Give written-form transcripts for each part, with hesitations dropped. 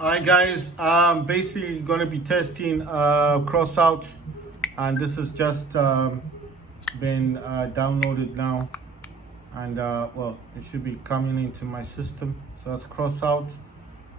Hi guys, basically going to be testing Crossout, and this has just been downloaded now, and well, it should be coming into my system. So that's Crossout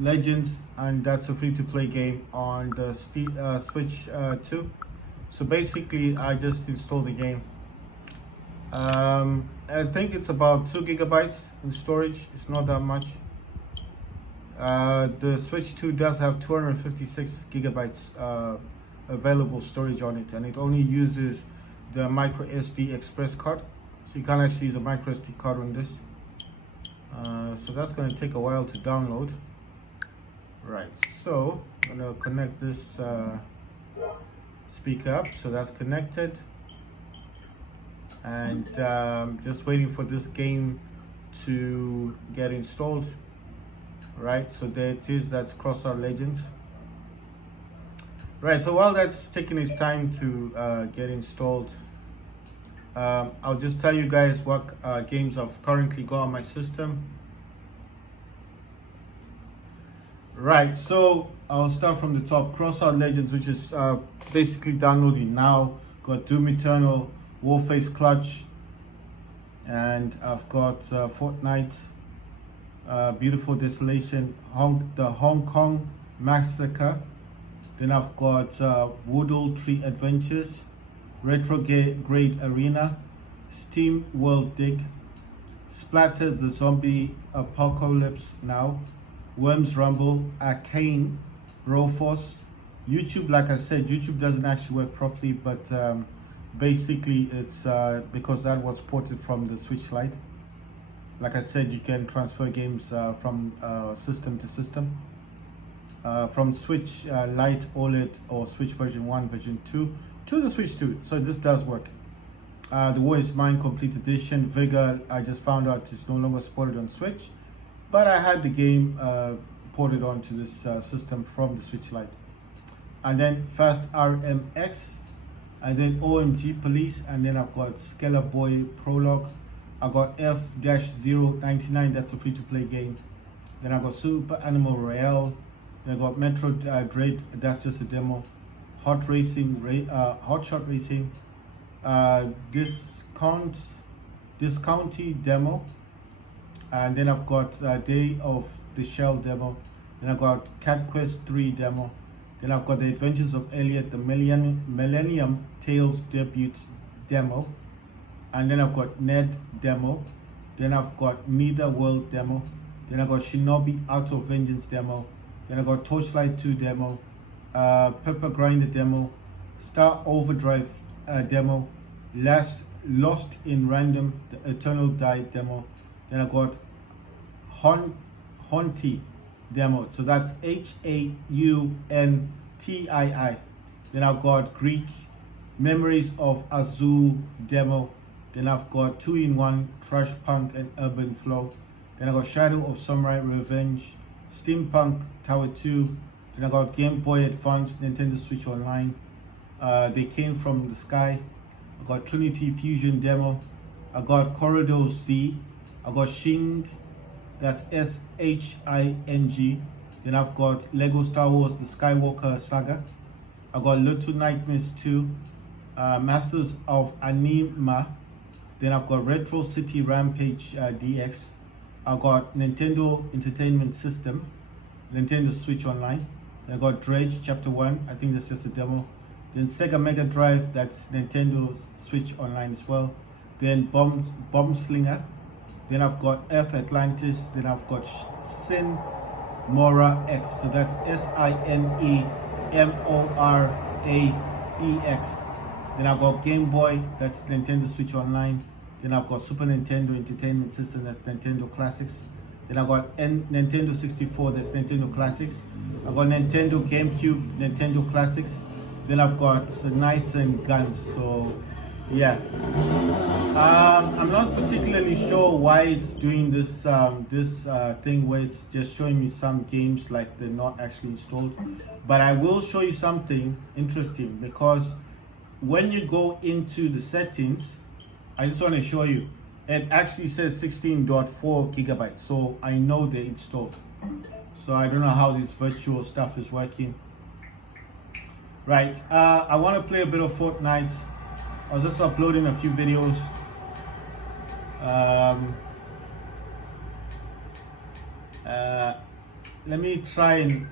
Legends, and that's a free-to-play game on the Switch 2. So basically, I just installed the game. I think it's about 2 gigabytes in storage. It's not that much. The Switch 2 does have 256 gigabytes available storage on it, and it only uses the micro SD express card, so you can't actually use a micro SD card on this. So that's going to take a while to download. Right, so I'm going to connect this speaker up, so that's connected, and just waiting for this game to get installed. Right, so there it is. That's Crossout Legends. Right, so while that's taking its time to get installed, I'll just tell you guys what games I've currently got on my system. Right, so I'll start from the top. Crossout Legends, which is basically downloading now. Got Doom Eternal, Warface Clutch, and I've got Fortnite, Beautiful Desolation, the Hong Kong Massacre. Then I've got Woodle Tree Adventures, Retrograde Arena, Steam World Dig, Splatter the Zombie Apocalypse Now, Worms Rumble, Arcane, Broforce. YouTube, like I said, YouTube doesn't actually work properly, but basically it's because that was ported from the Switch Lite. Like I said, you can transfer games from system to system, from Switch Lite OLED or Switch version 1, version 2 to the Switch 2. So this does work. The War is Mine Complete Edition, Vigor, I just found out is no longer supported on Switch, but I had the game ported onto this system from the Switch Lite. And then Fast RMX, and then OMG Police, and then I've got Skeller Boy Prologue. I got F-099, that's a free-to-play game. Then I got Super Animal Royale. Then I got Metro Dread, that's just a demo. Hot Shot Racing. Discounty demo. And then I've got Day of the Shell demo. Then I've got Cat Quest 3 demo. Then I've got The Adventures of Elliot, the Millennium Tales debut demo. And then I've got Ned demo. Then I've got Neither World demo. Then I've got Shinobi Out of Vengeance demo. Then I've got Torchlight 2 demo. Pepper Grinder demo. Star Overdrive demo. Lost in Random, the Eternal Die demo. Then I've got Hauntii demo. So that's Hauntii. Then I've got Greek Memories of Azul demo. Then I've got 2-in-1 Trash Punk and Urban Flow. Then I got Shadow of Samurai Revenge, Steampunk Tower 2. Then I got Game Boy Advance, Nintendo Switch Online. They Came from the Sky. I got Trinity Fusion demo. I got Corridor C. I got Shing, that's Shing. Then I've got Lego Star Wars The Skywalker Saga. I got Little Nightmares 2, Masters of Anima. Then I've got Retro City Rampage DX. I've got Nintendo Entertainment System, Nintendo Switch Online. Then I got Dredge Chapter 1, I think that's just a demo. Then Sega Mega Drive, that's Nintendo Switch Online as well. Then Bomb Slinger. Then I've got Earth Atlantis. Then I've got Sin Mora X, so that's SINEMORAEX. Then I've got Game Boy, that's Nintendo Switch Online. Then I've got Super Nintendo Entertainment System, that's Nintendo Classics. Then I've got Nintendo 64, that's Nintendo Classics. I've got Nintendo GameCube, Nintendo Classics. Then I've got Knights and Guns, so yeah. I'm not particularly sure why it's doing this thing where it's just showing me some games like they're not actually installed. But I will show you something interesting, because when you go into the settings, I just want to show you, it actually says 16.4 gigabytes, so I know they're installed. So I don't know how this virtual stuff is working. Right, I want to play a bit of Fortnite. I was just uploading a few videos. Let me try and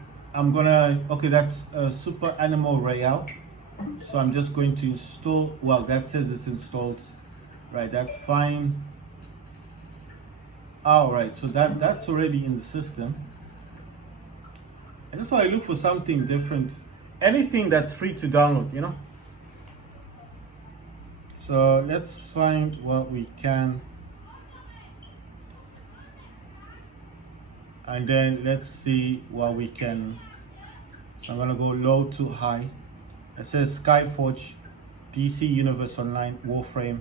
okay, that's Super Animal Royale. So I'm just going to install, well, that says it's installed. Right, that's fine. All right, so that's already in the system. I just want to look for something different. Anything that's free to download, you know? So let's find what we can. And then let's see what we can. So I'm gonna go low to high. It says Skyforge, DC Universe Online, Warframe,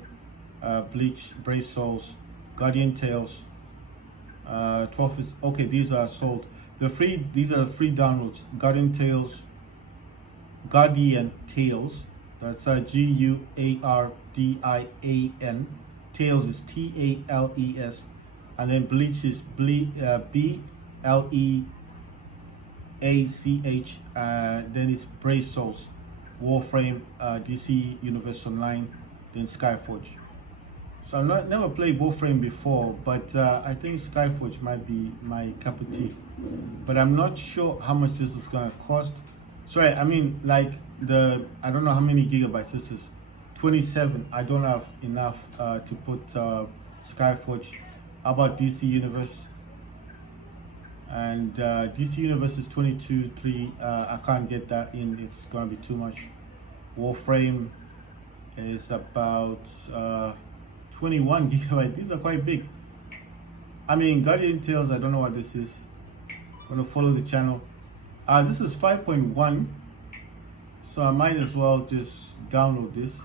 Bleach, Brave Souls, Guardian Tales, 12 is okay. These are sold. These are the free downloads. Guardian Tales. That's Guardian. Tales is Tales, and then Bleach is BLEACH. Then it's Brave Souls, Warframe, DC Universe Online, then Skyforge. So I've never played Warframe before, but I think Skyforge might be my cup of tea. But I'm not sure how much this is gonna cost. Sorry, I mean like I don't know how many gigabytes this is. 27. I don't have enough to put Skyforge. How about DC Universe? And DC Universe is 22.3. I can't get that in. It's gonna be too much. Warframe is about 21 gigabyte. These are quite big. I mean, Guardian Tales, I don't know what this is. Gonna follow the channel. This is 5.1, so I might as well just download this.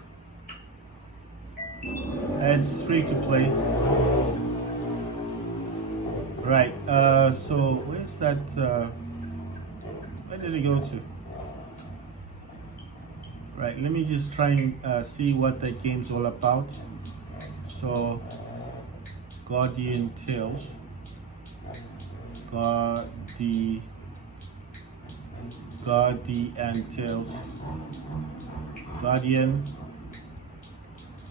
It's free to play. Right, so where's that, where did it go to? Right, let me just try and see what the game's all about. So, Guardian Tales. Guardian Tales. Guardian.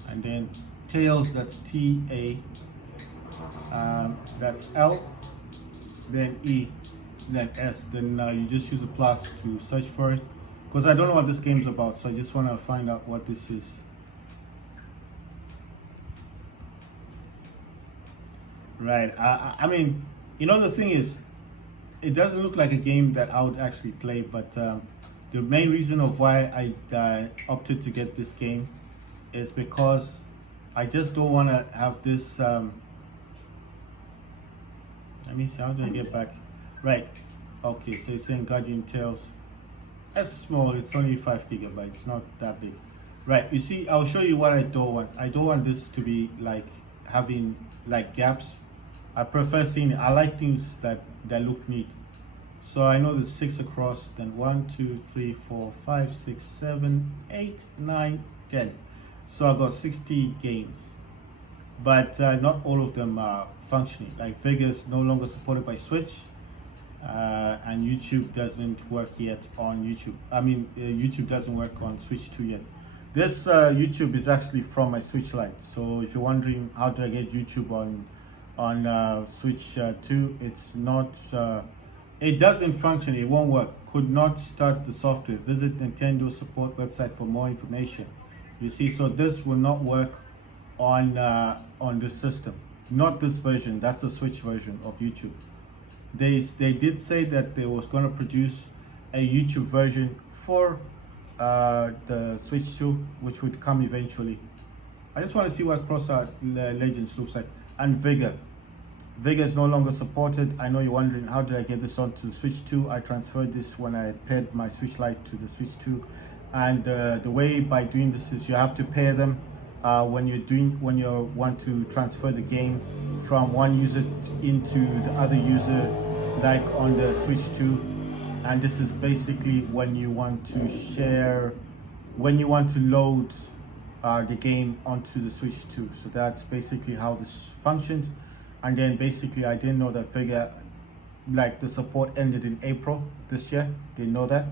And then Tales, that's T-A. That's L. Then E. Then S. Then you just use a plus to search for it. Because I don't know what this game's about, so I just want to find out what this is. Right. I mean, you know, the thing is, it doesn't look like a game that I would actually play, but the main reason of why I opted to get this game is because I just don't want to have this. Let me see, how do I get back? Right. Okay, so it's saying Guardian Tales. That's small, it's only 5 gigabytes, not that big. Right, you see, I'll show you what I don't want. I don't want this to be like having like gaps. I prefer seeing it. I like things that look neat. So I know there's 6 across, then 1, 2, 3, 4, 5, 6, 7, 8, 9, 10. So I got 60 games, but not all of them are functioning. Like Vegas no longer supported by Switch, and YouTube doesn't work yet on YouTube. I mean, YouTube doesn't work on Switch 2 yet. This YouTube is actually from my Switch Lite. So if you're wondering how do I get YouTube on Switch 2, it's not. It doesn't function. It won't work. Could not start the software. Visit Nintendo support website for more information. You see, so this will not work on this system. Not this version. That's the Switch version of YouTube. They did say that they was going to produce a YouTube version for the Switch 2, which would come eventually. I just want to see what Crossout Legends looks like. And Vega. Vega is no longer supported. I know you're wondering, how did I get this onto Switch 2? I transferred this when I paired my Switch Lite to the Switch 2. And the way by doing this is you have to pair them when you want to transfer the game from one user into the other user, like on the Switch 2. And this is basically when you want to load the game onto the Switch 2. So that's basically how this functions. And then basically I didn't know that Vega like the support ended in April this year. Didn't know that.